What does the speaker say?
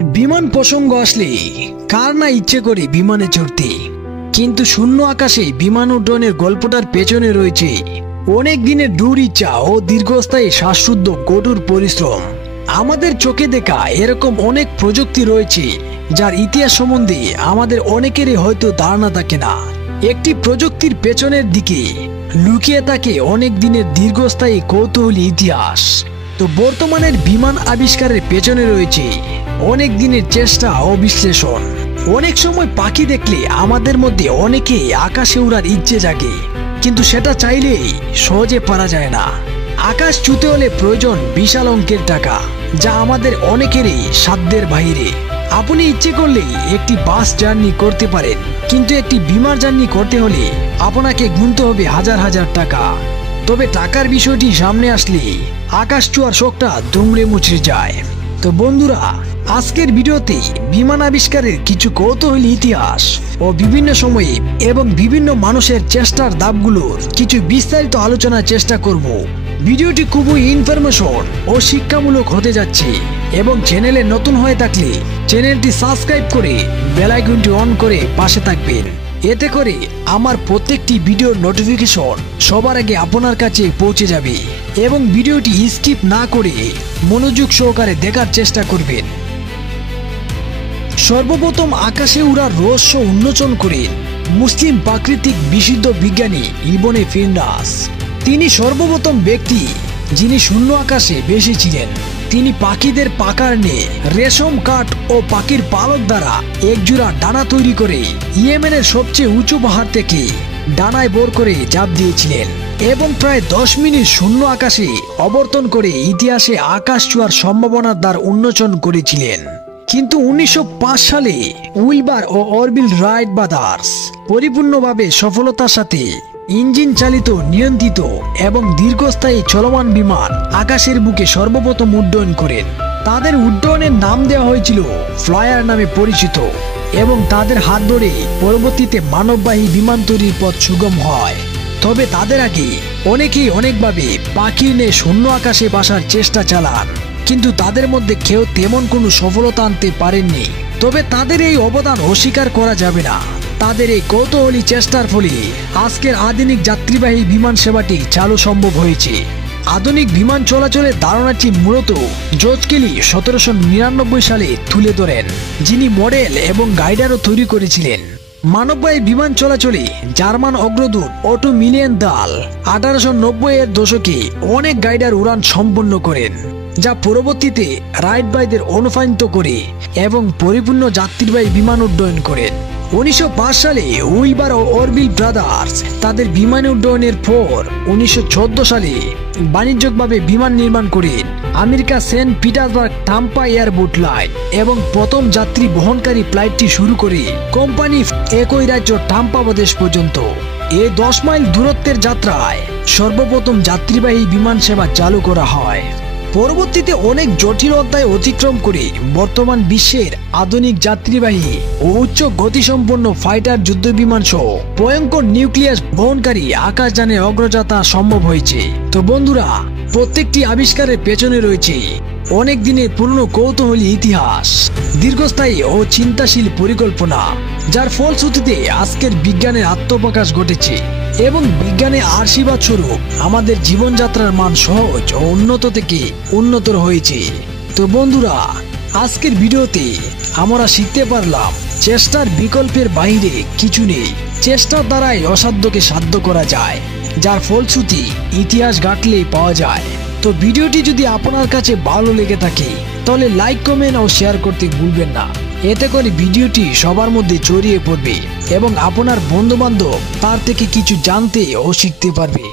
বিমান প্রসঙ্গ আসলে কার না ইচ্ছে করে বিমানে চড়তে, কিন্তু শূন্য আকাশে বিমান উড্ডয়নের গল্পটার পেছনে রয়েছে অনেক দিনের দূর ইচ্ছা ও দীর্ঘস্থায়ী শ্বাসরুদ্ধ কঠোর পরিশ্রম। আমাদের চোখে দেখা এরকম অনেক প্রযুক্তি রয়েছে যার ইতিহাস সম্বন্ধে আমাদের অনেকেরই হয়তো ধারণা থাকে না। একটি প্রযুক্তির পেছনের দিকে লুকিয়ে থাকে অনেক দিনের দীর্ঘস্থায়ী কৌতূহলী ইতিহাস। তো বর্তমানের বিমান আবিষ্কারের পেছনে রয়েছে অনেক দিনের চেষ্টা ও বিশ্লেষণ। অনেক সময় পাখি দেখলে আমাদের মধ্যে অনেকেই আকাশে উড়ার ইচ্ছে জাগে, কিন্তু সেটা চাইলেই সহজে পারা যায় না। আকাশ ছুঁতে হলে প্রয়োজন বিশাল অঙ্কের টাকা, যা আমাদের অনেকেরই সাধ্যের বাইরে। আপনি ইচ্ছে করলেই একটি বাস জার্নি করতে পারেন, কিন্তু একটি বিমান জার্নি করতে হলে আপনাকে গুনতে হবে হাজার হাজার টাকা। তবে টাকার বিষয়টি সামনে আসলে আকাশ ছোঁয়ার শখটা দুমড়ে মুচড়ে যায়। তো বন্ধুরা, আজকের ভিডিওতে বিমান আবিষ্কারের কিছু কৌতূহলী ইতিহাস ও বিভিন্ন সময়ে এবং বিভিন্ন মানুষের চেষ্টার ধাপগুলোর কিছু বিস্তারিত আলোচনার চেষ্টা করব। ভিডিওটি খুবই ইনফরমেশন ও শিক্ষামূলক হতে যাচ্ছে, এবং চ্যানেলে নতুন হয়ে থাকলে চ্যানেলটি সাবস্ক্রাইব করে বেল আইকনটি অন করে পাশে থাকবেন। এতে করে আমার প্রত্যেকটি ভিডিওর নোটিফিকেশন সবার আগে আপনার কাছে পৌঁছে যাবে, এবং ভিডিওটি স্কিপ না করে মনোযোগ সহকারে দেখার চেষ্টা করবেন। সর্বপ্রথম আকাশে উড়ার রহস্য উন্মোচন করেন মুসলিম প্রাকৃতিক বিশুদ্ধ বিজ্ঞানী ইবনে ফিরনাস। তিনি সর্বপ্রথম ব্যক্তি যিনি শূন্য আকাশে ভেসেছিলেন। তিনি পাখিদের পাখার নিয়ে রেশম কাঠ ও পাখির পালক দ্বারা একজোড়া ডানা তৈরি করে ইয়েমেনের সবচেয়ে উঁচু পাহাড় থেকে ডানায় বোর করে ঝাঁপ দিয়েছিলেন, এবং প্রায় 10 মিনিট শূন্য আকাশে অবতরণ করে ইতিহাসে আকাশ ছোঁয়ার সম্ভাবনার দ্বার উন্মোচন করেছিলেন। কিন্তু 1905 সালে উইলবার ও অরভিল রাইট ব্রাদার্স পরিপূর্ণভাবে সফলতার সাথে ইঞ্জিন চালিত, নিয়ন্ত্রিত এবং দীর্ঘস্থায়ী চলমান বিমান আকাশের বুকে সর্বপ্রথম উড্ডয়ন করেন। তাদের উড্ডয়নের নাম দেওয়া হয়েছিল ফ্লায়ার নামে পরিচিত, এবং তাদের হাত ধরে পরবর্তীতে মানববাহী বিমান তৈরির পথ সুগম হয়। তবে তাদের আগে অনেকেই অনেকভাবে পাখি নিয়ে শূন্য আকাশে বাসার চেষ্টা চালান, কিন্তু তাদের মধ্যে কেউ তেমন কোনো সফলতা আনতে পারেননি। তবে তাদের এই অবদান অস্বীকার করা যাবে না। তাদের এই কৌতূহলী চেষ্টার ফলে আজকের আধুনিক যাত্রীবাহী বিমান সেবাটি চালু সম্ভব হয়েছে। আধুনিক বিমান চলাচলের ধারণাটি মূলত জর্জ কেলি 1799 সালে তুলে ধরেন, যিনি মডেল এবং গাইডারও তৈরি করেছিলেন। মানববাহী বিমান চলাচলে জার্মান অগ্রদূত অটো মিলিয়েনথাল 1890 এর দশকে অনেক গাইডার উড়ান সম্পন্ন করেন, যা পরবর্তীতে রাইট ভাইদের অনুপ্রাণিত করে এবং পরিপূর্ণ যাত্রীবাহী বিমান উড্ডয়ন করেন। 1905 সালে উইলবার ও অরভিল ব্রাদার্স তাদের বিমান উড্ডয়নের পর 1914 সালে বাণিজ্যিকভাবে বিমান নির্মাণ করেন America Saint Petersburg Tampa airport line, এবং প্রথম যাত্রী বহনকারী ফ্লাইটটি শুরু করে কোম্পানি একই রাজ্য টাম্পা প্রদেশ পর্যন্ত। এই 10 মাইল দূরত্বের যাত্রায় সর্বপ্রথম যাত্রীবাহী বিমান সেবা চালু করা হয়। পরবর্তীতে অনেক জটিল অধ্যায় অতিক্রম করে বর্তমান বিশ্বের আধুনিক যাত্রীবাহী ও উচ্চ গতিসম্পন্ন ফাইটার যুদ্ধ বিমান সহ ভয়ঙ্কর নিউক্লিয়াস বহনকারী আকাশযানের অগ্রযাত্রা সম্ভব হয়েছে। তো বন্ধুরা, প্রত্যেকটি আবিষ্কারের পেছনে রয়েছে অনেক দিনের পুরনো কৌতূহলী ইতিহাস, দীর্ঘস্থায়ী ও চিন্তাশীল পরিকল্পনা, যার ফলশ্রুতিতে আজকের বিজ্ঞানের আত্মপ্রকাশ ঘটেছে, এবং বিজ্ঞানের আশীর্বাদ স্বরূপ আমাদের জীবনযাত্রার মান সহজ ও উন্নত থেকে উন্নতর হয়েছে। তো বন্ধুরা, আজকের ভিডিওতে আমরা শিখতে পারলাম চেষ্টার বিকল্পের বাইরে কিছু নেই। চেষ্টার দ্বারাই অসাধ্যকে সাধ্য করা যায়, যার ফলশ্রুতি ইতিহাস ঘাটলেই পাওয়া যায়। তো ভিডিওটি যদি আপনার কাছে ভালো লেগে থাকে তাহলে লাইক, কমেন্ট ও শেয়ার করতে ভুলবেন না। এতে করে ভিডিওটি সবার মধ্যে ছড়িয়ে পড়বে এবং আপনার বন্ধু বান্ধব তার থেকে কিছু জানতে ও শিখতে পারবে।